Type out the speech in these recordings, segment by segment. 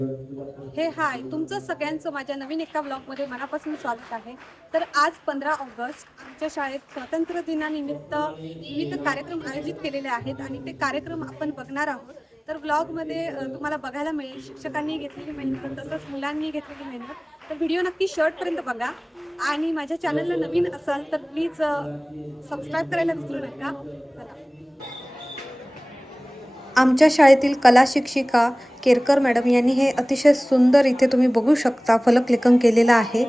हाय, तुमचं सगळ्यांचं माझ्या नवीन एका ब्लॉगमध्ये मनापासून स्वागत आहे. तर आज 15 ऑगस्ट आमच्या शाळेत स्वातंत्र्य दिनानिमित्त विविध कार्यक्रम आयोजित केलेले आहेत आणि ते कार्यक्रम आपण बघणार आहोत. तर ब्लॉगमध्ये तुम्हाला बघायला मिळेल शिक्षकांनी घेतलेली मेहनत, तसंच मुलांनी घेतलेली मेहनत. तर व्हिडिओ नक्की शेवटपर्यंत बघा आणि माझ्या चॅनलला नवीन असाल तर प्लीज सबस्क्राईब करायला विसरू नका. चला. आमच्या शाळेतील कला शिक्षिका केरकर मॅडम यांनी हे अतिशय सुंदर इथे तुम्ही बघू शकता फलकलेखन केलेलं आहे.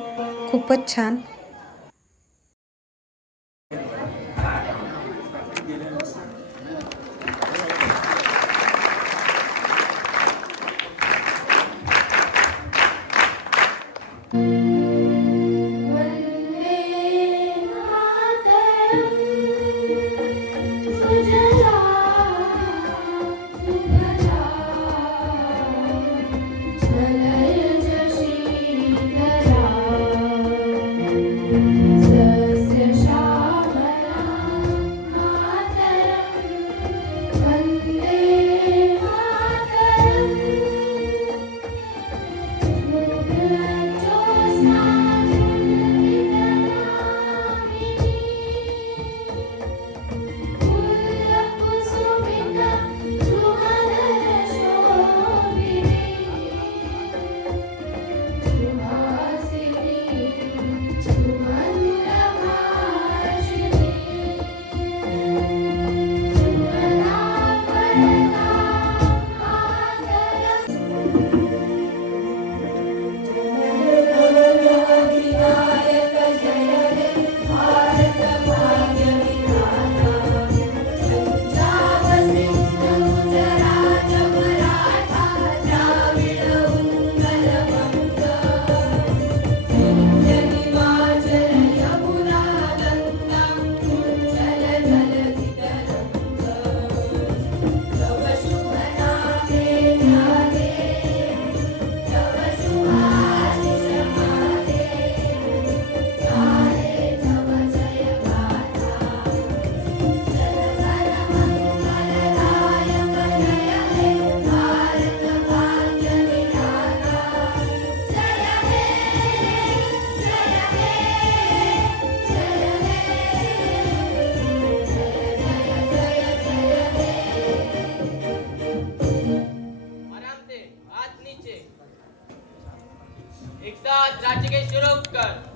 खूपच छान. एक साथ राज्य के शुरू कर।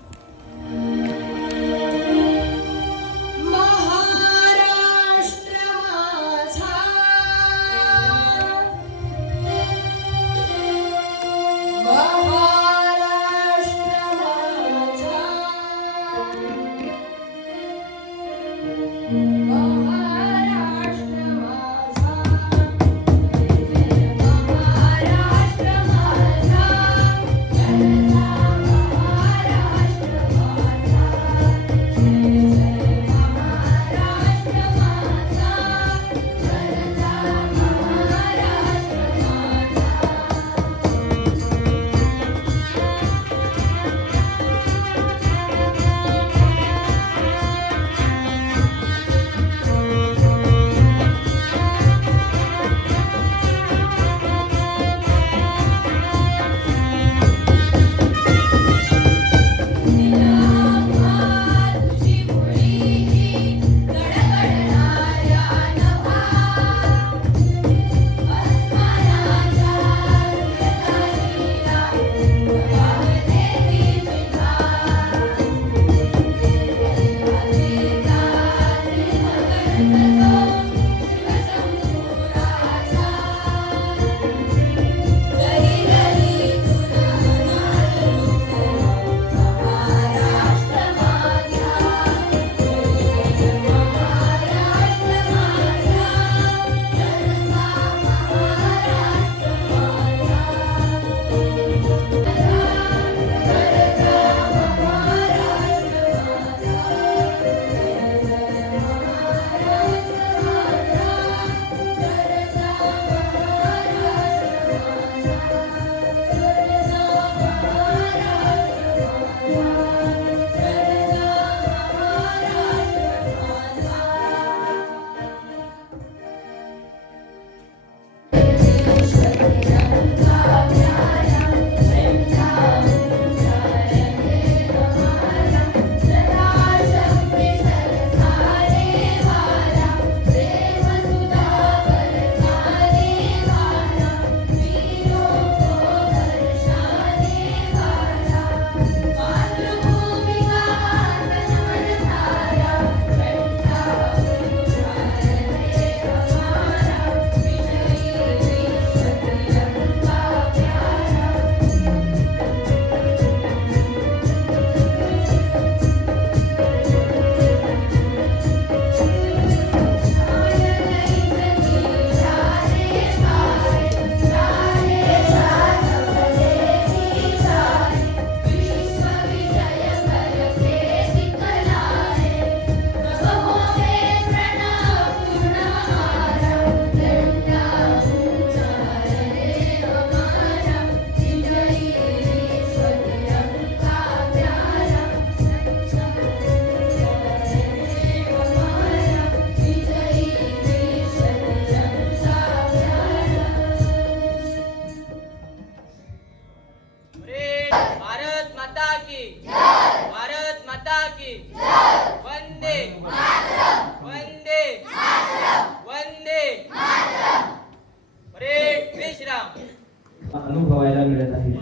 अनुभवायला मिळत आहे.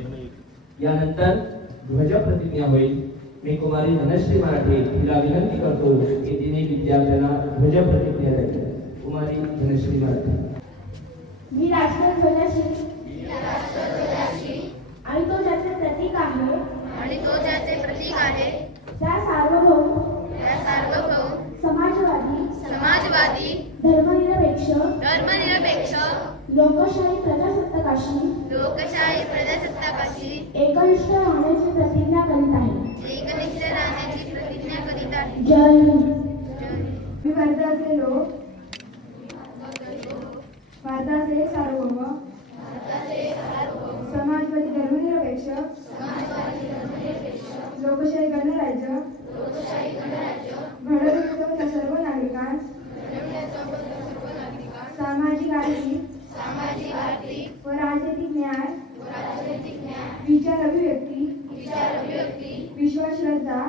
यानंतर ध्वज प्रतिज्ञा होईल. मी कुमारी धनश्री मराठे हिला विनंती करतो की तिने विद्यार्थ्यांना ध्वज प्रतिज्ञा द्यावी. कुमारी धनश्री मराठे. मी राष्ट्रध्वजाशी आणि तो ज्याचे प्रतीक आहे त्या सार्वभौम समाजवादी धर्मनिरपेक्ष लोकशाही प्रजासत्ताकाशी एकनिष्ठ राहण्याची प्रतिज्ञा करीत आहे. जय हिंद. मी भारताचे लोक भारताचे सार्वभौम समाजवादी धर्मनिरपेक्ष लोकशाही गणराज्य घडवण्याचा त्या सर्व नागरिकांस सामाजिक आर्थिक व राजनैतिक न्याय विचार अभिव्यक्ती विश्वास श्रद्धा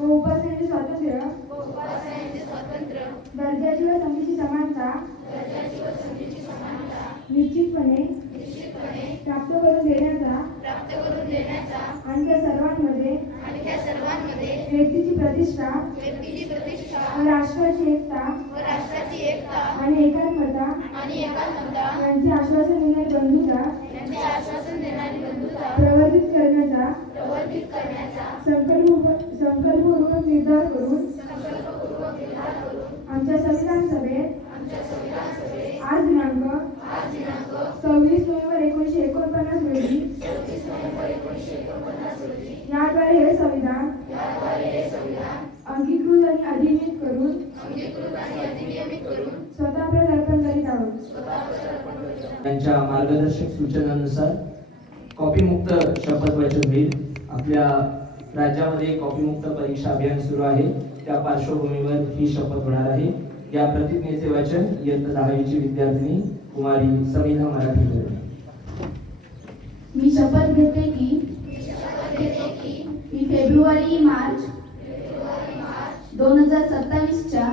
व उपासनेचे स्वातंत्र्य दर्जाची व संधीची समानता निश्चितपणे प्राप्त करून देण्याचा आणि त्या सर्वांमध्ये व्यक्तीची प्रतिष्ठा व राष्ट्राची एकता आणि एकात्मता यांचे आश्वासन देणारी बंधुता प्रवर्धित करण्याचा संकल्पपूर्वक निर्धार करून आमच्या संविधान सभेत आज दिनांक 26 नोव्हेंबर 1949 रोजी याद्वारे हे संविधान अंगीकृत आणि अधिनियमित करून स्वतः अर्पण करीत आहोत. त्यांच्या मार्गदर्शक सूचनांनुसार कॉपीमुक्त शपथ वचन होईल. आपल्या राज्यामध्ये कॉपीमुक्त परीक्षा अभियान सुरू आहे. त्या पार्श्वभूमीवर ही शपथ होणार आहे. या प्रतिज्ञेचे वचन इयत्ता 10वीची विद्यार्थिनी कुमारी समिधा मराठे करेल. मी शपथ घेते की मी फेब्रुवारी-मार्च 2027च्या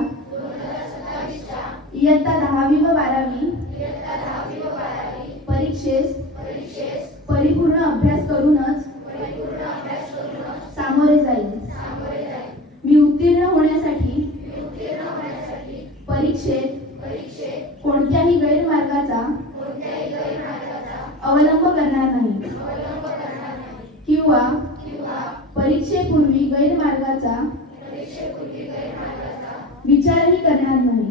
इयत्ता 10वी व 12वी परीक्षेस परिपूर्ण अभ्यास करूनच सामोरे जाईल. मी उत्तीर्ण होण्यासाठी परीक्षेत कोणत्याही गैरमार्गाचा अवलंब करणार नाही किंवा परीक्षेपूर्वी गैरमार्गाचा विचारही करणार नाही.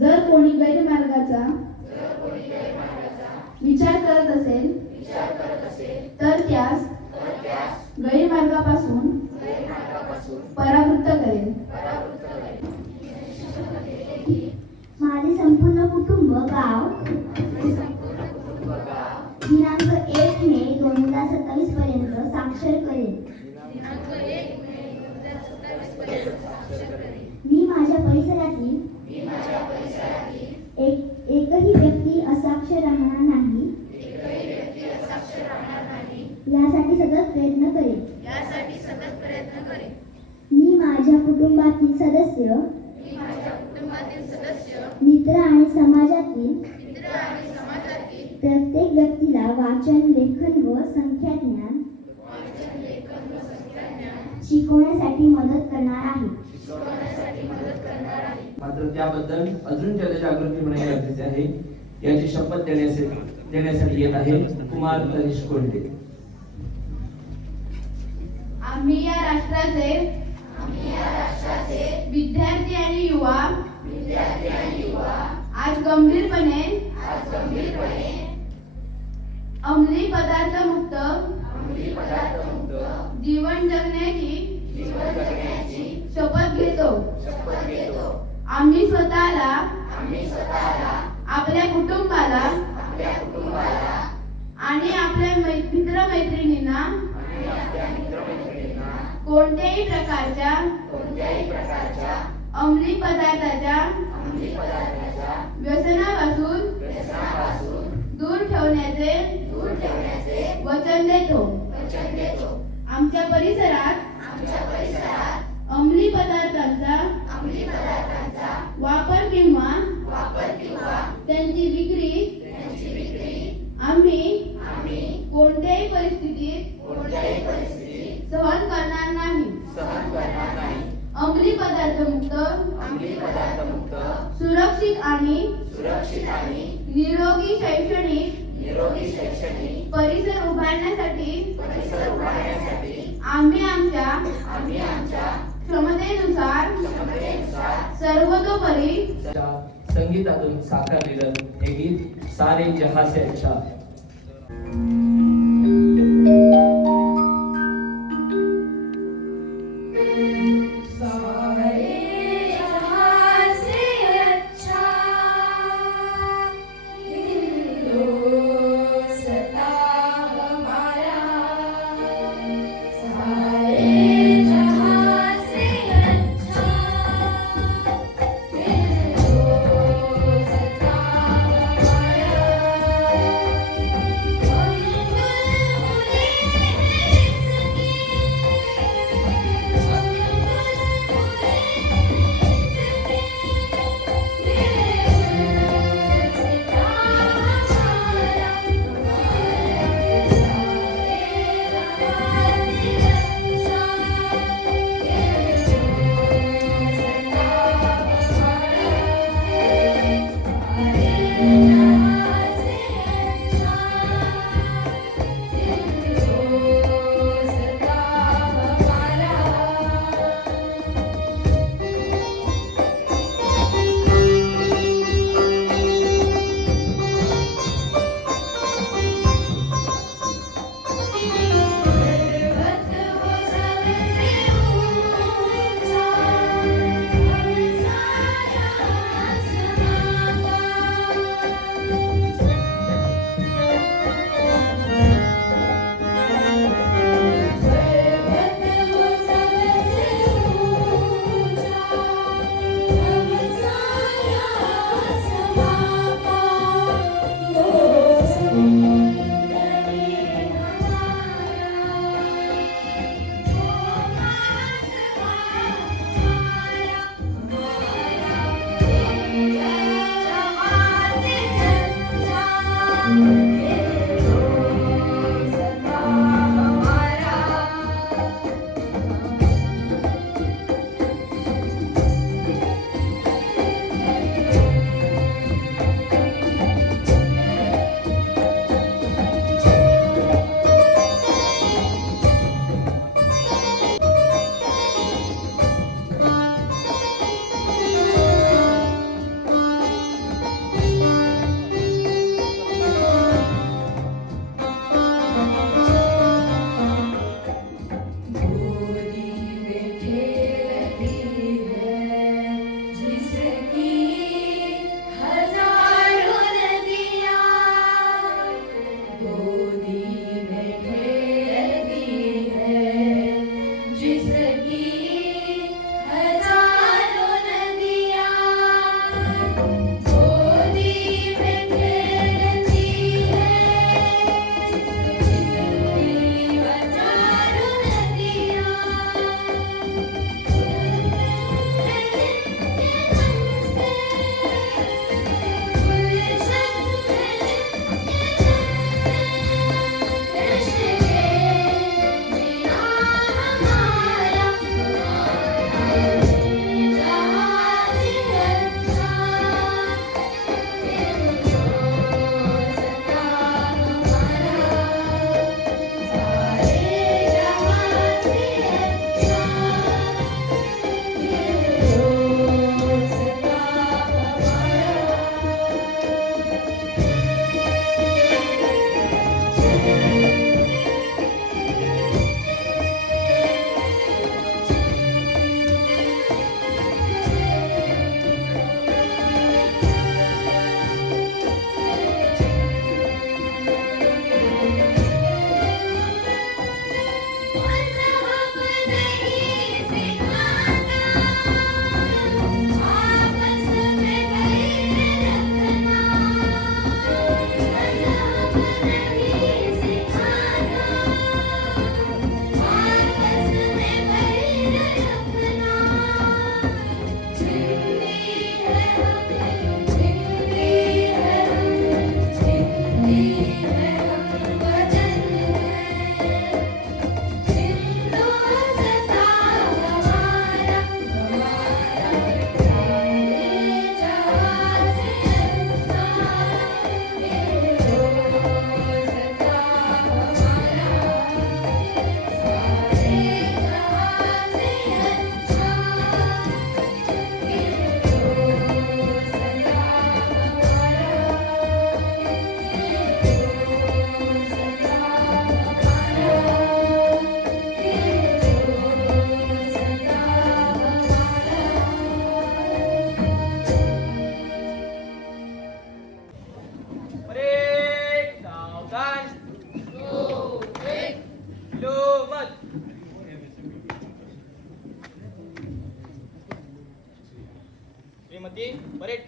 जर कोणी गैरमार्गाचा विचार करत असेल तर त्यास गैरमार्गापासून परावृत्त करेल. माझे संपूर्ण कुटुंब गाव दिनांक 1 मे 2027 पर्यंत साक्षर करेल. मी माझ्या परिसरातील एकही व्यक्ती असाक्षर राहणार नाही यासाठी सतत प्रयत्न करेल. मी माझ्या कुटुंबातील सदस्य मित्र आणि समाजातील प्रत्येक व्यक्तीला वाचन, लेखन व संख्याज्ञान शिकवण्यासाठी मदत करणार आहे. मात्र त्याबद्दल अजून जनजागृती होणे गरजेचे आहे. याची शपथ देण्यासाठी येत आहे कुमार तनिष कोल्हे. आम्ही या राष्ट्राचे विद्यार्थी आणि युवा आज गंभीरपणे अंमली पदार्थ मुक्त जीवन जगण्याची शपथ घेतो. आम्ही स्वतःला आपल्या कुटुंबाला आणि आपल्या मित्रमैत्रिणींना कोणत्याही प्रकारच्या अंमली पदार्थाच्या व्यसनापासून दूर ठेवण्याचे वचन देतो. आमच्या परिसरात अंमली पदार्थांचा वापर किंवा त्यांची विक्री आम्ही कोणत्याही परिस्थितीत सहन करणार नाही. अंमली पदार्थ मुक्त सुरक्षित आणि निरोगी शैक्षणिक परिसर उभारण्यासाठी आम्ही आमच्या क्षमतेनुसार सर्वतोपरी त्या संगीतातून साकारलेलं हे गीत सारे जहां से अच्छा.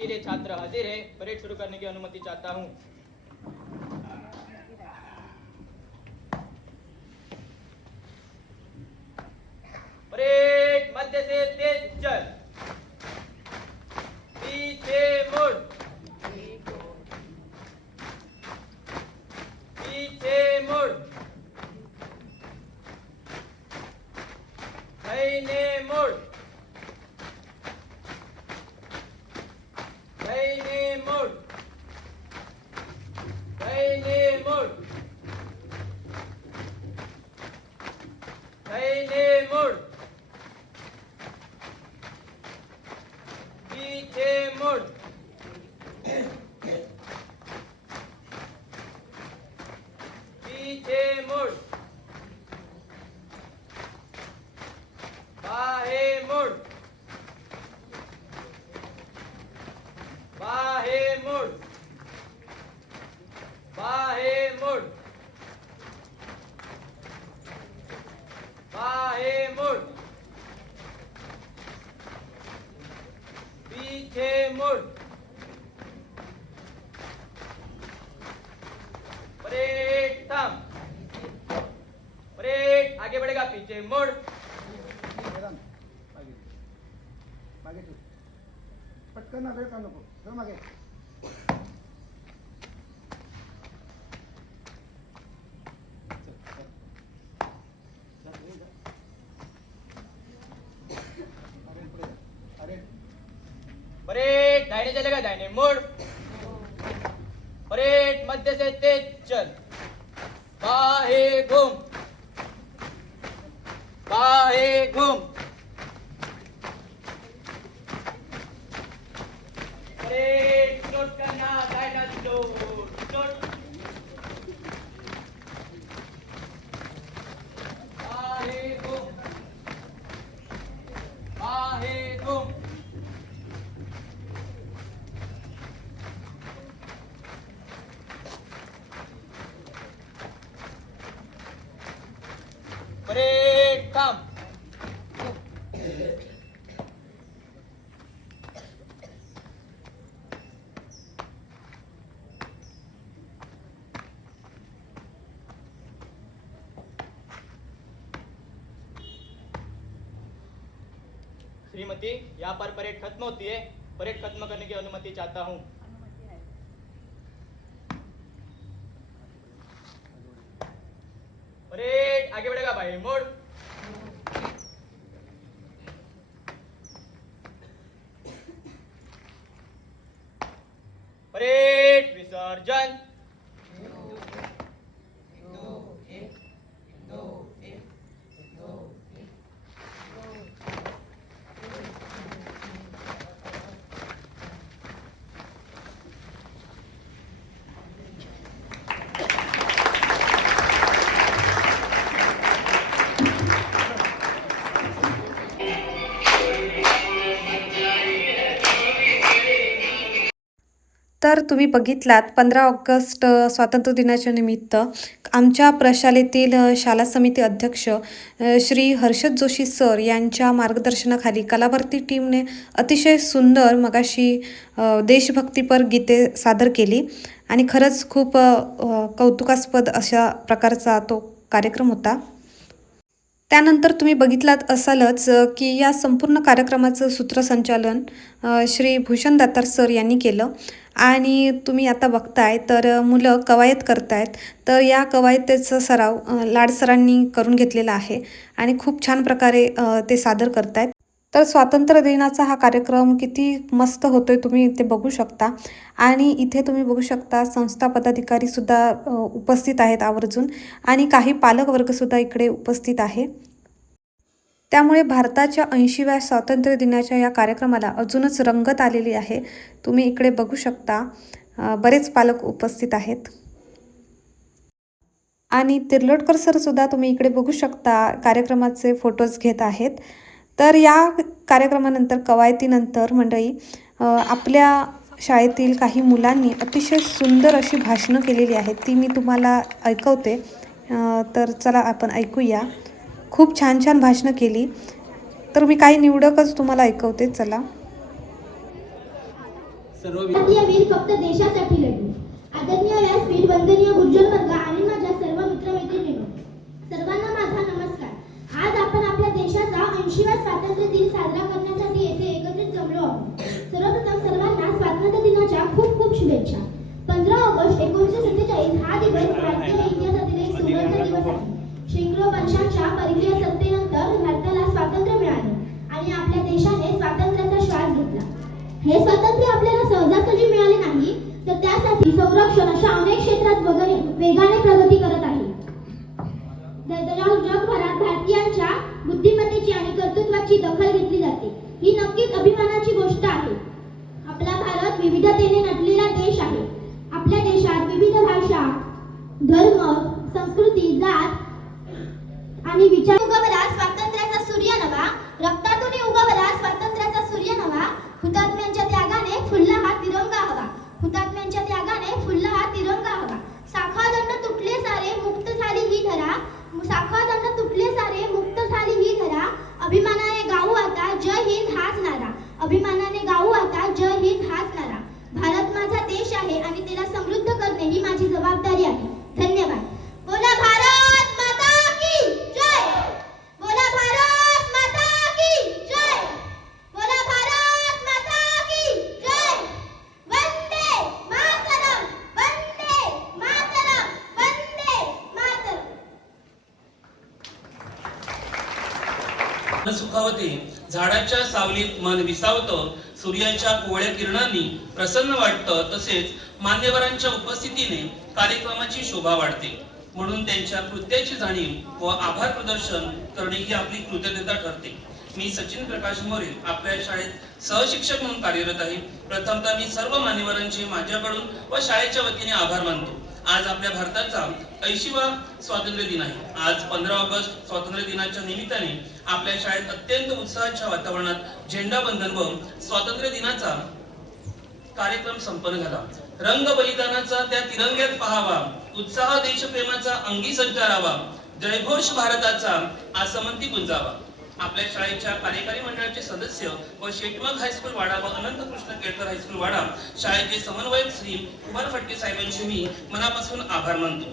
के लिए छात्र हाजिर है। परेड शुरू करने की अनुमति चाहता हूँ। परेड मध्य से तेज चल, पीछे मुड़, पीछे मुड़, दाहिने मुड़, दाहिने मुड़, दाहिने मुड़, दाहिने मुड़, पीछे मुड़, पीछे मुड़, बाहे मुड़, बाहे मुड़, बाहे मुड़, बाहे मुड़, पीछे मुड़, परेड थम, परेड आगे बढ़ेगा, पीछे मुड़, मागे तू पटकन ना वेळ का नको चल मागे अरे पुढे जा. अरे परेड दाहिने चलेगा, दाहिने मुड़, परेड मध्य से तेज चल, बाहे घूम, बाहे घूम, परेड स्लोट करना, दाहिना स्लोट, बाहे घूम, बाहे घूम, परेड काम, श्रीमती, यहाँ पर परेड खत्म होती है। परेड खत्म करने की अनुमति चाहता हूँ। परेड आगे बढ़ेगा, भाई मोड़, परेड विसर्जन, तर तुम्ही बघितलात 15 ऑगस्ट स्वातंत्र्य दिनाच्या निमित्त आमच्या प्रशालेतील शाला समिती अध्यक्ष श्री हर्षद जोशी सर यांच्या मार्गदर्शनाखाली कलाभारती टीमने अतिशय सुंदर मगाशी देशभक्तीपर गीते सादर केली आणि खरंच खूप कौतुकास्पद अशा प्रकारचा तो कार्यक्रम होता. त्यानंतर तुम्ही बघितलात असालच की या संपूर्ण कार्यक्रमाचं सूत्रसंचालन श्री भूषण दातार सर यांनी केलं आणि तुम्ही आता बघताय तर मुलं कवायत करतायत. तर या कवायतीचा सराव लाड सरांनी करून घेतलेला आहे आणि खूप छान प्रकारे ते सादर करतायत. तर स्वातंत्र्य दिनाचा हा कार्यक्रम किती मस्त होतोय तुम्ही इथे बघू शकता आणि इथे तुम्ही बघू शकता संस्था पदाधिकारी सुद्धा उपस्थित आहेत आवर्जून आणि काही पालक वर्ग सुद्धा इकडे उपस्थित आहे. त्यामुळे भारताच्या 80व्या स्वातंत्र्य दिनाच्या या कार्यक्रमाला अजूनच रंगत आलेली आहे. तुम्ही इकडे बघू शकता बरेच पालक उपस्थित आहेत आणि तिर्लोटकर सर सुद्धा तुम्ही इकडे बघू शकता कार्यक्रमाचे फोटोज घेत आहेत. तर या कार्यक्रमानंतर कवायतीनंतर मंडळी आपल्या शाळेतील काही मुलांनी अतिशय सुंदर अशी भाषणं केलेली आहेत. ती मी तुम्हाला ऐकवते. तर चला आपण ऐकूया. खूप छान छान भाषणं केली. तर मी काही निवडकच तुम्हाला ऐकवते. चला. भारतीय वीर फक्त देशासाठी लढले. आदरणीय व्यासपीठ, वंदनीय गुरुजन वर्ग आणि माझ्या सर्व मित्रमैत्रिणींनो, सर्वांना माझा नमस्कार. आज आपण आपल्या देशाचा 80वा स्वातंत्र्य दिन साजरा करण्यासाठी येथे एकत्रित जमलो आहोत. सर्वप्रथम सर्वांना स्वातंत्र्य दिनाच्या खूप खूप शुभेच्छा. 15 ऑगस्ट 1947 हा दिवस भारतीय इतिहासातील एक सुवर्ण दिवस आहे. शेकडो वर्षांच्या परकीय सत्तेनंतर भारताला स्वातंत्र्य मिळाले आणि आपल्या देशाने स्वातंत्र्याचा श्वास घेतला. हे स्वातंत्र्य आपल्याला सहजासहजी मिळाले नाही, तर त्यासाठी संरक्षण अशा अनेक क्षेत्रात वेगाने प्रगती करत आहे. जगभरात भारतीयांच्या बुद्धिमत्तेची आणि कर्तृत्वाची दखल घेतली जाते. ही नक्कीच अभिमानाची गोष्ट आहे. आपला भारत विविधतेने नटलेला देश आहे. आपल्या देशात विविध भाषा, धर्म, संस्कृती, जात आणि विचार. उगवला स्वातंत्र्याचा सूर्य नवा, रक्तातून उगवला स्वातंत्र्याचा सूर्य नवा. हुतात्म्यांच्या त्यागाने फुलला हा तिरंगा हवा. हुतात्म्यांच्या त्यागाने फुलला हा तिरंगा हवा. साखादंड तुटले सारे, मुक्त झाली ही धरा. साखादंड तुटले सारे, मुक्त झाली ही धरा. अभिमानाने गाऊ आता जय हिंद हाच नारा. अभिमानाने गाऊ आता जय हिंद हाच नारा. भारत माझा देश आहे आणि त्याला समृद्ध करणे ही माझी जबाबदारी आहे. धन्यवाद. बोला भारत माता की जय. बोला भारत माता की जय. बोला भारत माता की जय. वंदे मातरम, वंदे मातरम, वंदे मातरम. मन सुखावते, झाडाच्या सावलीत मन विसावतं, सूर्याच्या कोवळ्या किरणांनी प्रसन्न वाटतं. तसेच मान्यवरांच्या उपस्थितीने कार्यक्रमाची शोभा वाढते. म्हणून त्यांच्या कृत्याची जाणीव व आभार प्रदर्शन करणे ही आपली कृतज्ञता ठरते. मी सचिन प्रकाश मोरे आपल्या शाळेत सहशिक्षक म्हणून कार्यरत आहे. प्रथमतः मी सर्व मान्यवरांचे माझ्याकडून व शाळेच्या वतीने आभार मानतो. आज आपल्या भारताचा 80वा स्वातंत्र्य दिन आहे. आज 15 ऑगस्ट स्वातंत्र्य दिनाच्या निमित्ताने आपल्या शाळेत अत्यंत उत्साहाच्या वातावरणात झेंडावंदन व स्वातंत्र्य दिनाचा कार्यक्रम संपन्न झाला. रंग बलिदानाचा त्या तिरंग्यात पहावा, उत्साह देशप्रेमाचा अंगी संचारावा, जयघोष भारताचा आसमंती गुंजावा. आपल्या शाळेच्या कार्यकारी मंडळाचे सदस्य व शेटमग हायस्कूल वाडा व अनंत कृष्ण केळकर हायस्कूल वाडा शाळेचे समन्वयक श्री कुमार फटके साहेबांचे मी मनापासून आभार मानतो.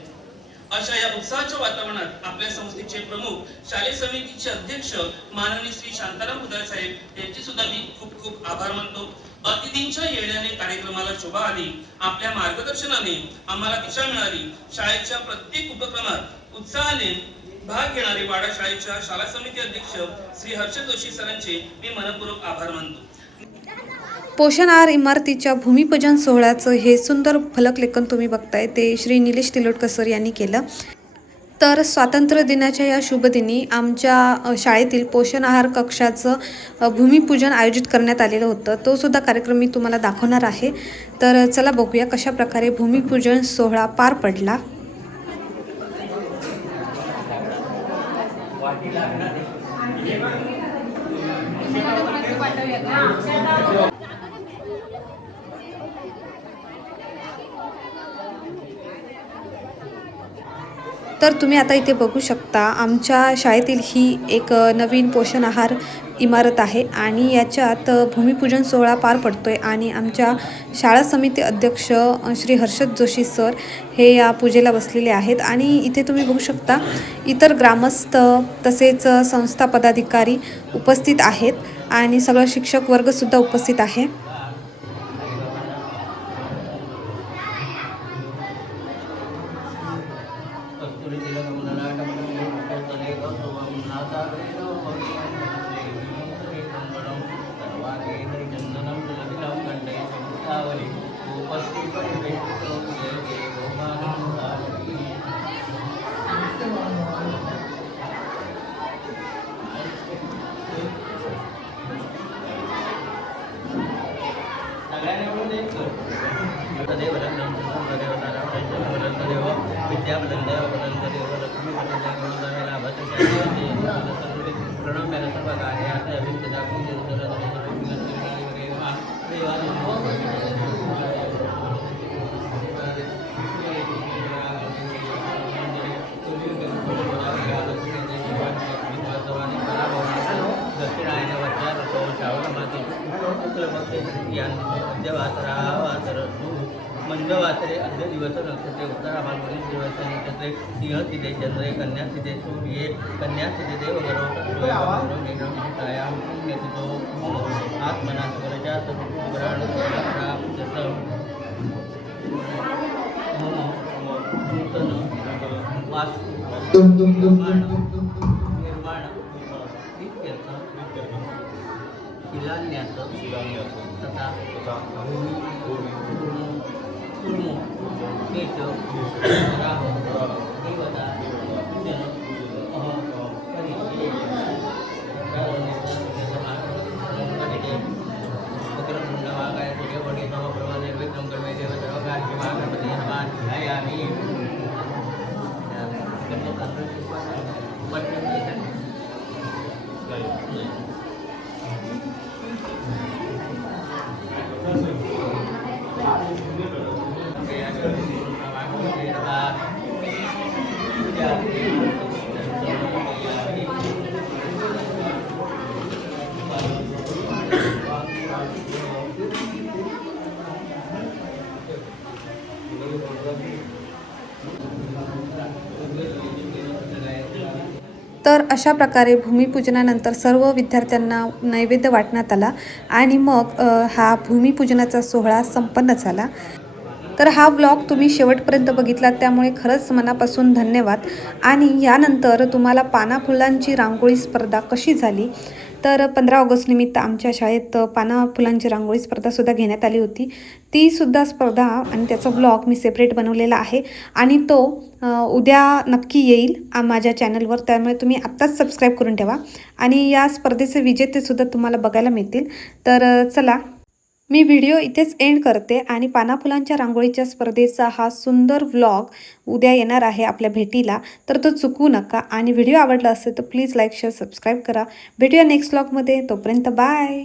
अशा या उत्साहाच्या वातावरणात आपल्या संस्थेचे प्रमुख, शालेय समितीचे अध्यक्ष माननीय श्री शांताराम उदार साहेब यांचे सुद्धा मी खूप खूप आभार मानतो. अतिथींच्या येण्याने कार्यक्रमाला शोभा आली. आपल्या मार्गदर्शनाने आम्हाला दिशा मिळाली. शाळेच्या प्रत्येक उपक्रमात उत्साहाने भाग घेणारे वाडा शाळेच्या शाळा समिती अध्यक्ष श्री हर्षद जोशी सरांचे मी मनपूर्वक आभार मानतो. पोषण आहार इमारतीच्या भूमिपूजन सोहळ्याचं हे सुंदर फलकलेखन तुम्ही बघताय ते श्री निलेश तिलोटकर सर यांनी केलं. तर स्वातंत्र्य दिनाच्या या शुभदिनी आमच्या शाळेतील पोषण आहार कक्षाचं भूमिपूजन आयोजित करण्यात आलेलं होतं. तो सुद्धा कार्यक्रम मी तुम्हाला दाखवणार आहे. तर चला बघूया कशा प्रकारे भूमिपूजन सोहळा पार पडला. तर तुम्ही आता इथे बघू शकता आमच्या शाळेतील ही एक नवीन पोषण आहार इमारत आहे आणि याच्यात भूमिपूजन सोहळा पार पडतोय आणि आमच्या शाळा समिती अध्यक्ष श्री हर्षद जोशी सर हे या पूजेला बसलेले आहेत. आणि इथे तुम्ही बघू शकता इतर ग्रामस्थ तसेच संस्था पदाधिकारी उपस्थित आहेत आणि सगळं शिक्षक वर्गसुद्धा उपस्थित आहे. उपलब्ध अद्यवासरावासरस्तु मंगवासरे अद्य दिवस नक्षत्रे उत्तराभागवरील दिवस नक्षत्रे सिंह सिद्धे चंद्रे कन्या सिद्धे सूर्ये कन्या सिद्धे देवगरो तत्सोयाम पुण्यतितो आत्मना सकलच्या सत्पुराण नूतन वास्तु निर्माण इत्यर्थ शिलान्यास तथा कुर्मो केच राह देवता पूजन अहं करिष्ये वक्रतुंडवागाय सूर्यकोटि समप्रभ निर्विघ्नं कर्मे देव सर्वकार्येषु गणपति नमः ध्यायामि तर अशा प्रकारे भूमिपूजनानंतर सर्व विद्यार्थ्यांना नैवेद्य वाटण्यात आला आणि मग हा भूमिपूजनाचा सोहळा संपन्न झाला. तर हा व्लॉग तुम्ही शेवटपर्यंत बघितलात त्यामुळे खरंच मनापासून धन्यवाद. आणि यानंतर तुम्हाला पाना फुलांची रांगोळी स्पर्धा कशी झाली तर 15 ऑगस्ट निमित्त आमच्या शाळेत पाना फुलांची रांगोळी स्पर्धासुद्धा घेण्यात आली होती. तीसुद्धा स्पर्धा आणि त्याचा व्लॉग मी सेपरेट बनवलेला आहे आणि तो उद्या नक्की येईल माझ्या चॅनलवर. त्यामुळे तुम्ही आत्ताच सबस्क्राईब करून ठेवा आणि या स्पर्धेचे विजेतेसुद्धा तुम्हाला बघायला मिळतील. तर चला मी व्हिडिओ इथेच एंड करते आणि पाना फुलांच्या रांगोळीच्या स्पर्धेचा हा सुंदर व्लॉग उद्या येणार आहे आपल्या भेटीला. तर तो चुकवू नका आणि व्हिडिओ आवडला असेल तर प्लीज लाईक शेअर सबस्क्राईब करा. भेटूया नेक्स्ट व्लॉगमध्ये. तोपर्यंत बाय.